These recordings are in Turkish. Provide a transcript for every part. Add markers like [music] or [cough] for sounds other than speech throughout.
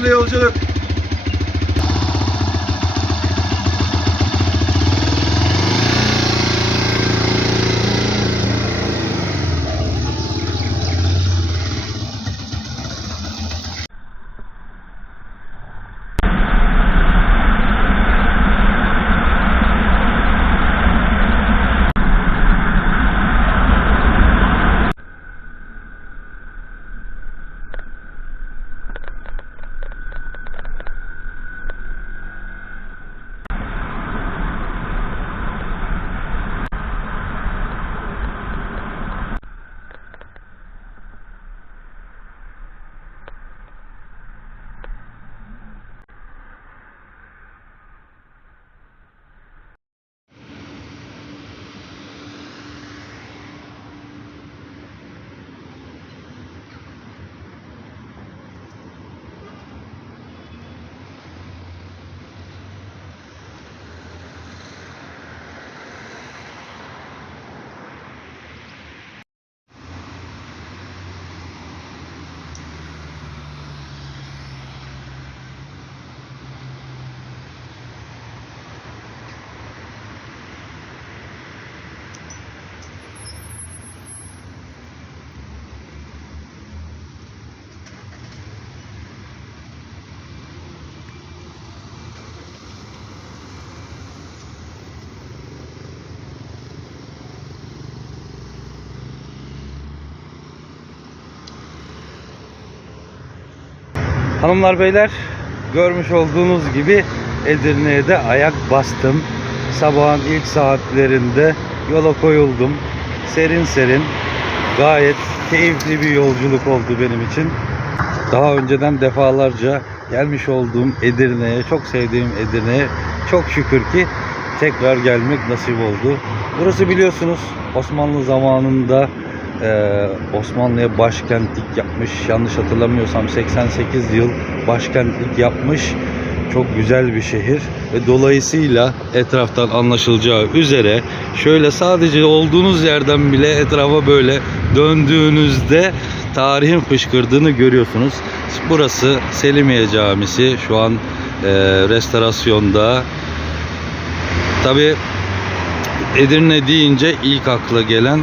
Hayırlı yolculuk. Hanımlar beyler görmüş olduğunuz gibi Edirne'ye de ayak bastım. Sabahın ilk saatlerinde yola koyuldum. Serin serin gayet keyifli bir yolculuk oldu benim için. Daha önceden defalarca gelmiş olduğum Edirne'ye, çok sevdiğim Edirne'ye çok şükür ki tekrar gelmek nasip oldu. Burası biliyorsunuz Osmanlı zamanında e, Osmanlı'ya başkentlik yapmış. Yanlış hatırlamıyorsam 88 yıl başkentlik yapmış. Çok güzel bir şehir ve dolayısıyla etraftan anlaşılacağı üzere şöyle sadece olduğunuz yerden bile etrafa böyle döndüğünüzde tarihin fışkırdığını görüyorsunuz. Burası Selimiye Camisi şu an e, restorasyonda. Tabi Edirne deyince ilk akla gelen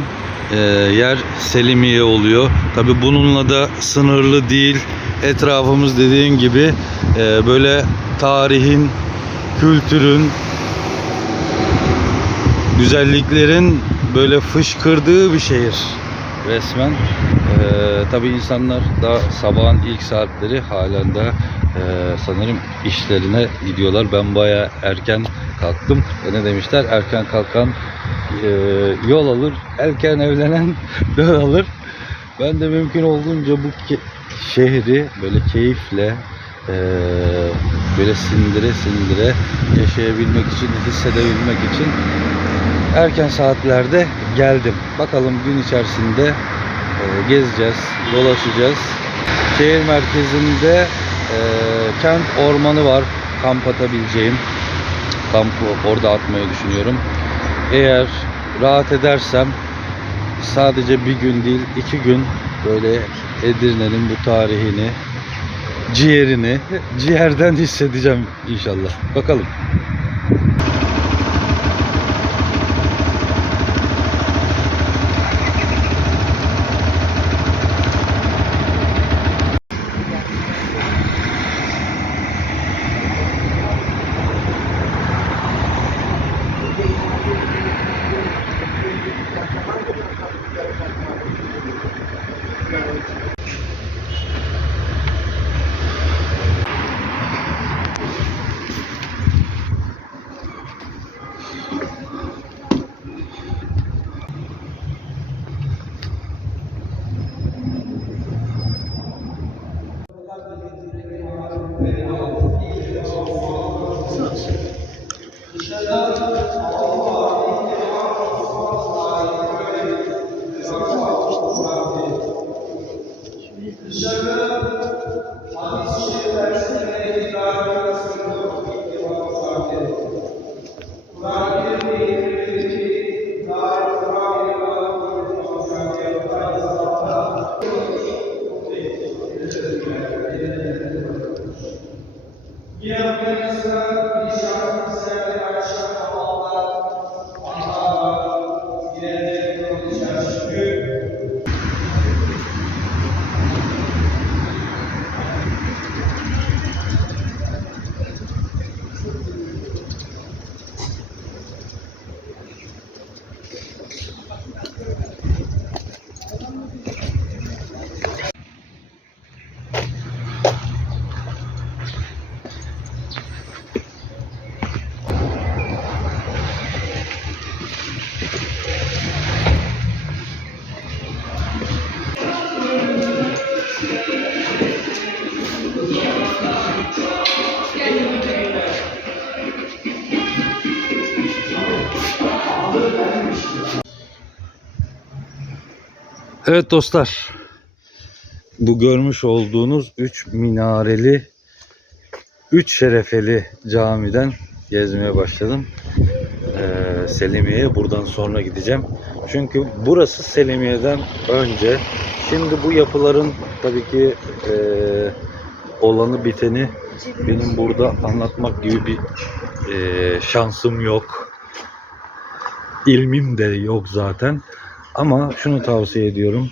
yer Selimiye oluyor. Tabi bununla da sınırlı değil. Etrafımız dediğin gibi e, böyle tarihin, kültürün, güzelliklerin böyle fışkırdığı bir şehir resmen. Ee, tabii insanlar daha sabahın ilk saatleri halen de e, sanırım işlerine gidiyorlar. Ben baya erken kalktım. Ne demişler? Erken kalkan e, yol alır, erken evlenen [laughs] döl alır. Ben de mümkün olduğunca bu şehri böyle keyifle e, böyle sindire sindire yaşayabilmek için, hissedebilmek için erken saatlerde geldim. Bakalım gün içerisinde e, gezeceğiz, dolaşacağız. Şehir merkezinde e, kent ormanı var kamp atabileceğim. Kampı orada atmayı düşünüyorum. Eğer rahat edersem sadece bir gün değil iki gün böyle Edirne'nin bu tarihini, ciğerini ciğerden hissedeceğim inşallah. Bakalım. Evet dostlar. Bu görmüş olduğunuz 3 minareli 3 şerefeli camiden gezmeye başladım. Ee, Selimiye'ye buradan sonra gideceğim. Çünkü burası Selimiye'den önce. Şimdi bu yapıların tabii ki e, olanı biteni benim burada anlatmak gibi bir e, şansım yok. İlmim de yok zaten. Ama şunu tavsiye ediyorum.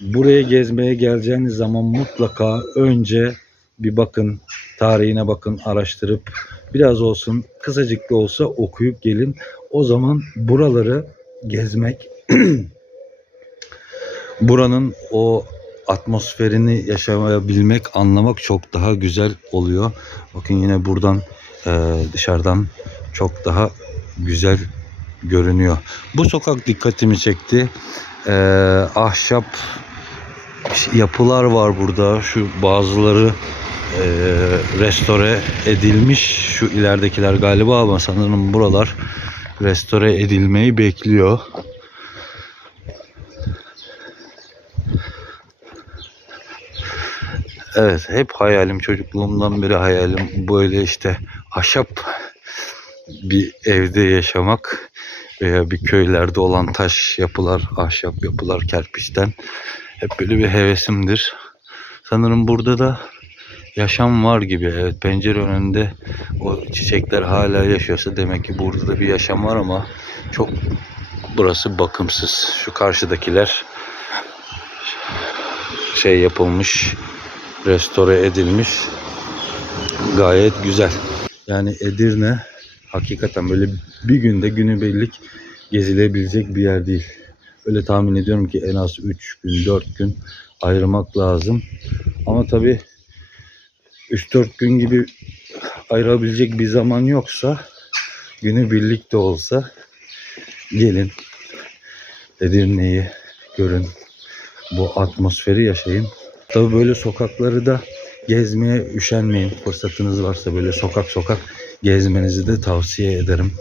Buraya gezmeye geleceğiniz zaman mutlaka önce bir bakın, tarihine bakın, araştırıp biraz olsun, kısacık da olsa okuyup gelin. O zaman buraları gezmek, [clears throat] buranın o atmosferini yaşayabilmek, anlamak çok daha güzel oluyor. Bakın yine buradan dışarıdan çok daha güzel görünüyor. Bu sokak dikkatimi çekti. E, ahşap yapılar var burada. Şu bazıları e, restore edilmiş. Şu ileridekiler galiba ama sanırım buralar restore edilmeyi bekliyor. Evet hep hayalim çocukluğumdan beri hayalim böyle işte ahşap bir evde yaşamak veya bir köylerde olan taş yapılar, ahşap yapılar kerpiçten hep böyle bir hevesimdir. Sanırım burada da yaşam var gibi. Evet pencere önünde o çiçekler hala yaşıyorsa demek ki burada da bir yaşam var ama çok burası bakımsız. Şu karşıdakiler şey yapılmış, restore edilmiş. Gayet güzel. Yani Edirne hakikaten böyle bir günde günübirlik gezilebilecek bir yer değil. Öyle tahmin ediyorum ki en az 3 gün 4 gün ayırmak lazım. Ama tabi 3-4 gün gibi ayırabilecek bir zaman yoksa günü birlikte olsa gelin Edirne'yi görün. Bu atmosferi yaşayın. Tabi böyle sokakları da gezmeye üşenmeyin. Fırsatınız varsa böyle sokak sokak gezmenizi de tavsiye ederim.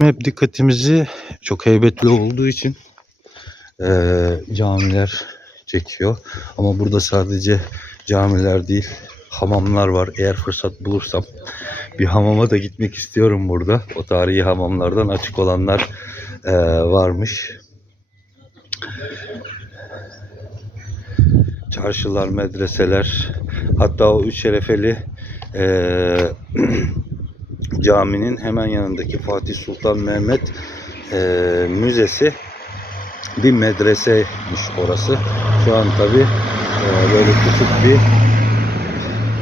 Hep dikkatimizi çok heybetli olduğu için eee, camiler çekiyor. Ama burada sadece camiler değil, hamamlar var. Eğer fırsat bulursam bir hamama da gitmek istiyorum burada. O tarihi hamamlardan açık olanlar eee, varmış. Çarşılar, medreseler, hatta o üç şerefeli eee [clears throat] caminin hemen yanındaki Fatih Sultan Mehmet eee, Müzesi bir medreseymiş orası. Şu an tabi böyle küçük bir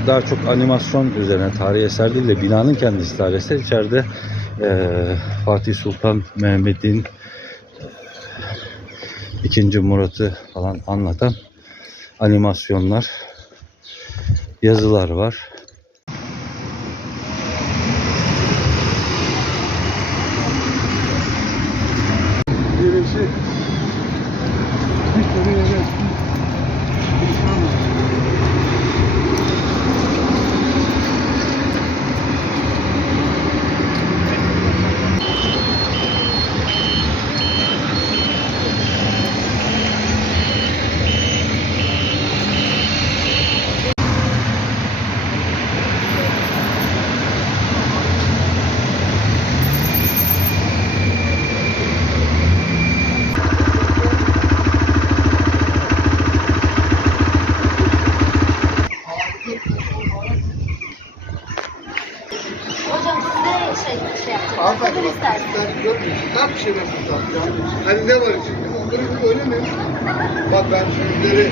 daha çok animasyon üzerine tarihi eser değil de binanın kendisi tarihi eser. İçeride eee, Fatih Sultan Mehmet'in ikinci Murat'ı falan anlatan animasyonlar, yazılar var. Birisi bir sürü yere Hocam size şey, şey bak, istersin. ben görmüyorum. Tam bir şey ben tutam. Hani ne var içinde? Onları bir mi? Bak ben şunları,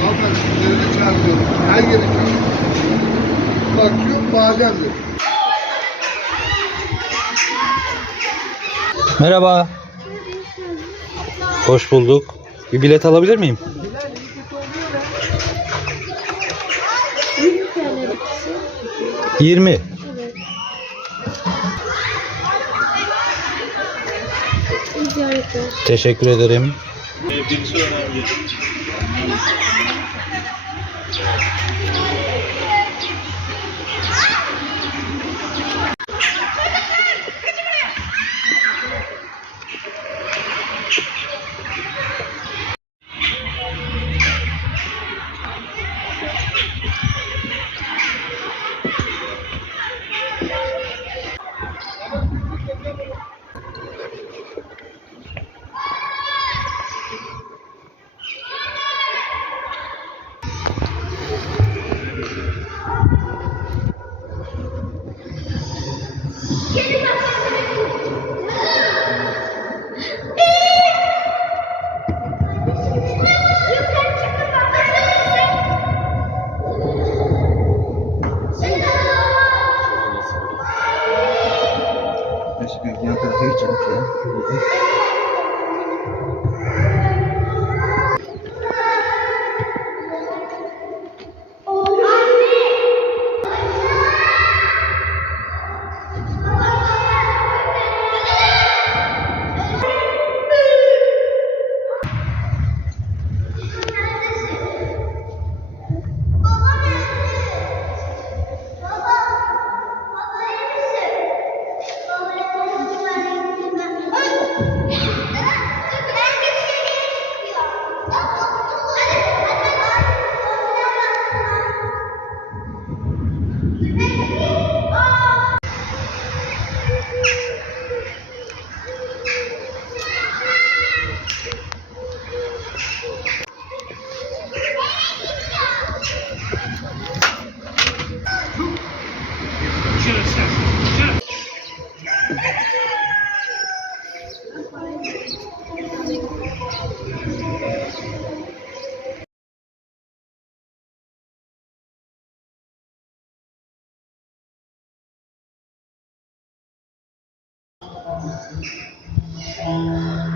hanımefendi şunları da çağırıyorum. Her yere çağırıyorum. Bakıyorum bademdir. Merhaba. Hoş bulduk. Bir bilet alabilir miyim? 20 Teşekkür ederim. 小觉有。Um...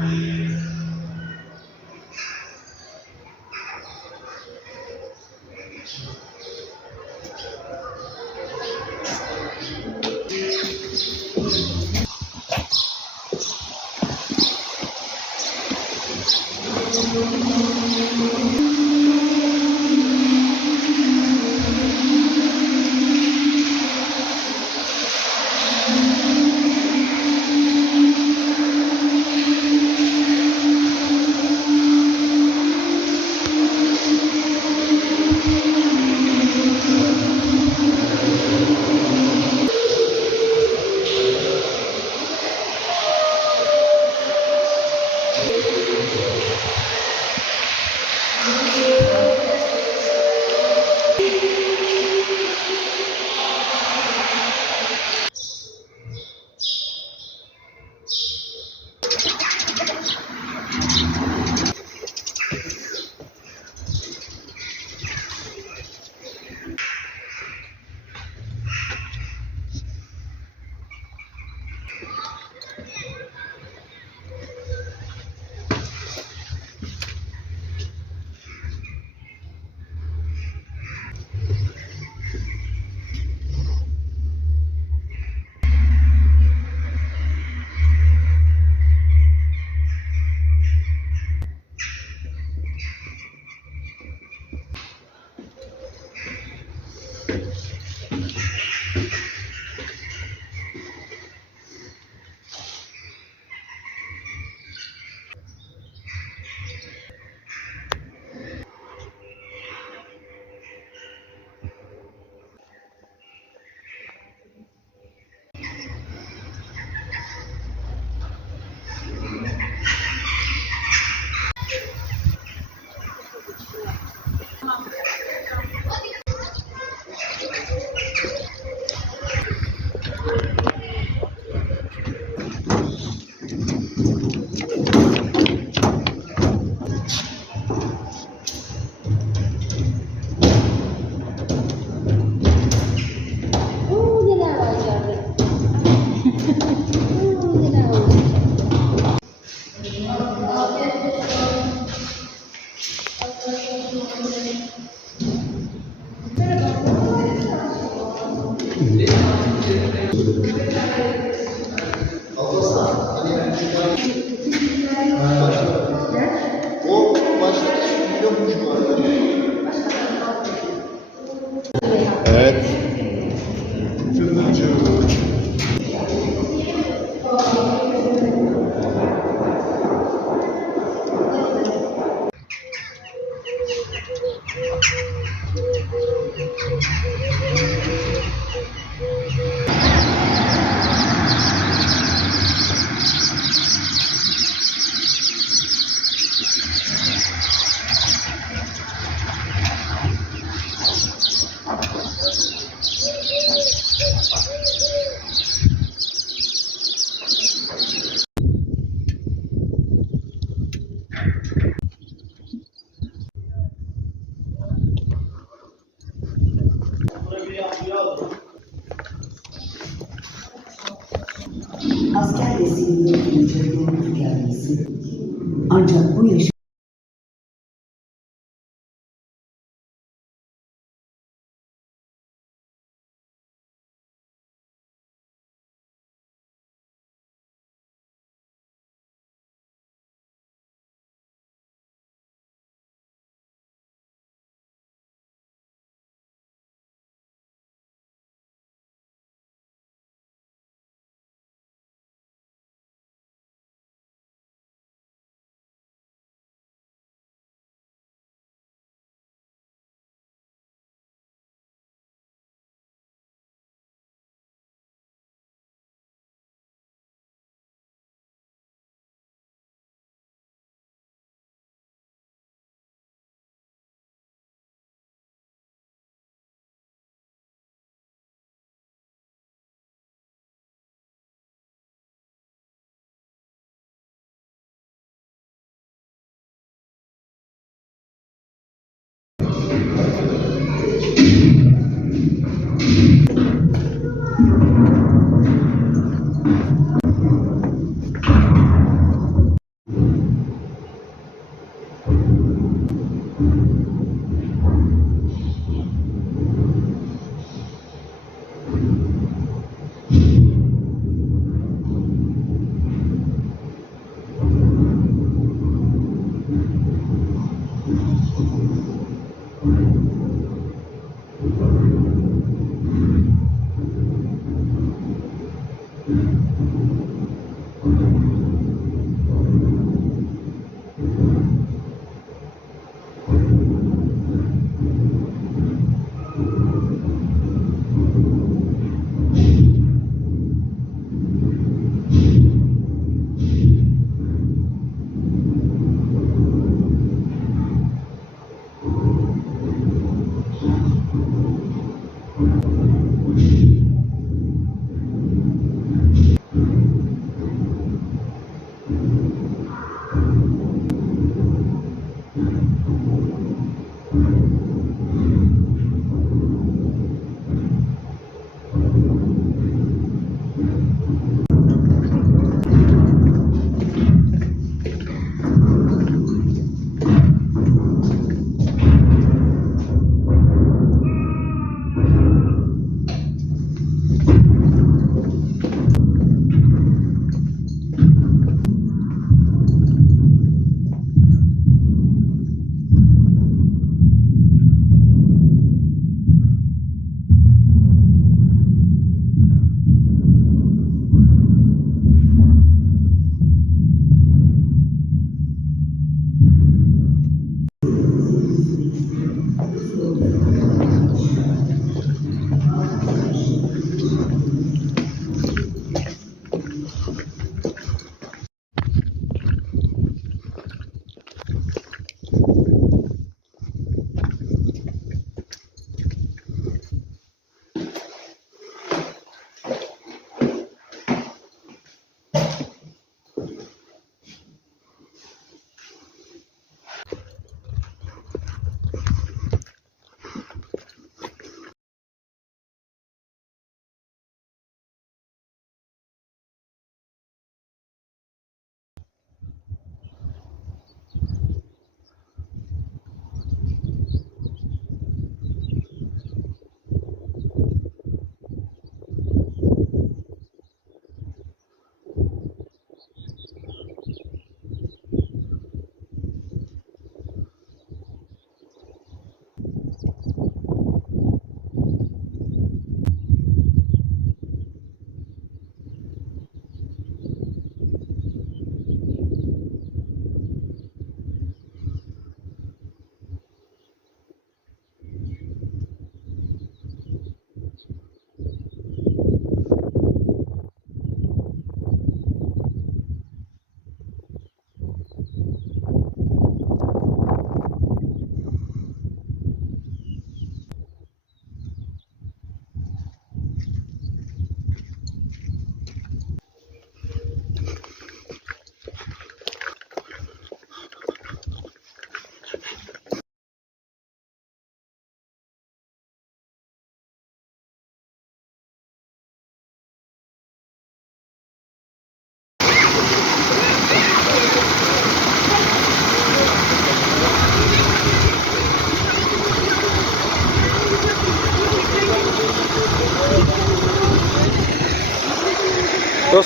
asker desteğinin çocuklarının gelmesi. Ancak bu yaşam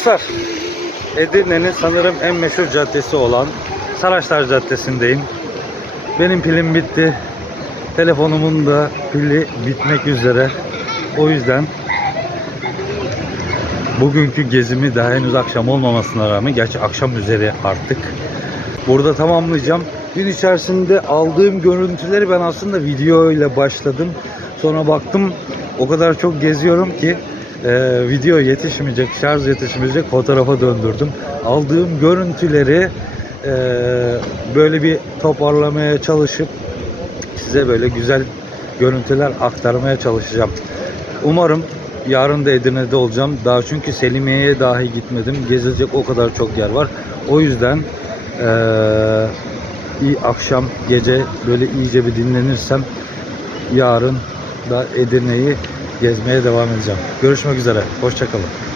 Dostlar, Edirne'nin sanırım en meşhur caddesi olan Saraçlar Caddesi'ndeyim. Benim pilim bitti. Telefonumun da pili bitmek üzere. O yüzden bugünkü gezimi daha henüz akşam olmamasına rağmen gerçi akşam üzeri artık burada tamamlayacağım. Gün içerisinde aldığım görüntüleri ben aslında video ile başladım. Sonra baktım o kadar çok geziyorum ki e, video yetişmeyecek, şarj yetişmeyecek fotoğrafa döndürdüm. Aldığım görüntüleri e, böyle bir toparlamaya çalışıp size böyle güzel görüntüler aktarmaya çalışacağım. Umarım yarın da Edirne'de olacağım. Daha çünkü Selimiye'ye dahi gitmedim. Gezilecek o kadar çok yer var. O yüzden eee iyi akşam gece böyle iyice bir dinlenirsem yarın da Edirne'yi gezmeye devam edeceğim. Görüşmek üzere. Hoşçakalın.